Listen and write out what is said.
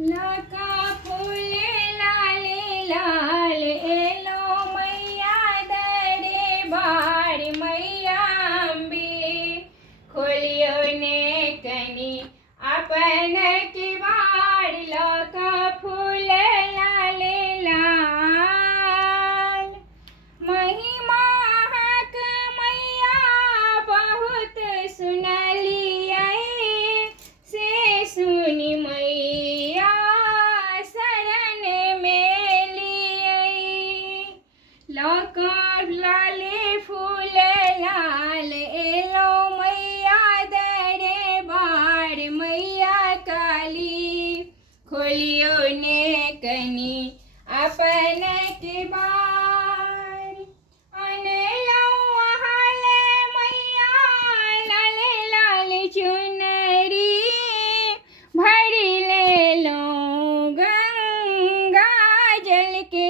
लका फूले लाले लाल एलो मैया दरे बार मैया अम्बे खोलियो ने कनी अपन की बार लका फूले लाले लाल महिमा हक मैया बहुत सुनलिए से सुनी मैया शरण में लिए लका लाले फूल लाल एलो मैया दरे बार मैया काली खोलियो ने कनी अपन के बार अनलो हाले मैया लाले लाल चुनरी भरी ले लो गंगा जल के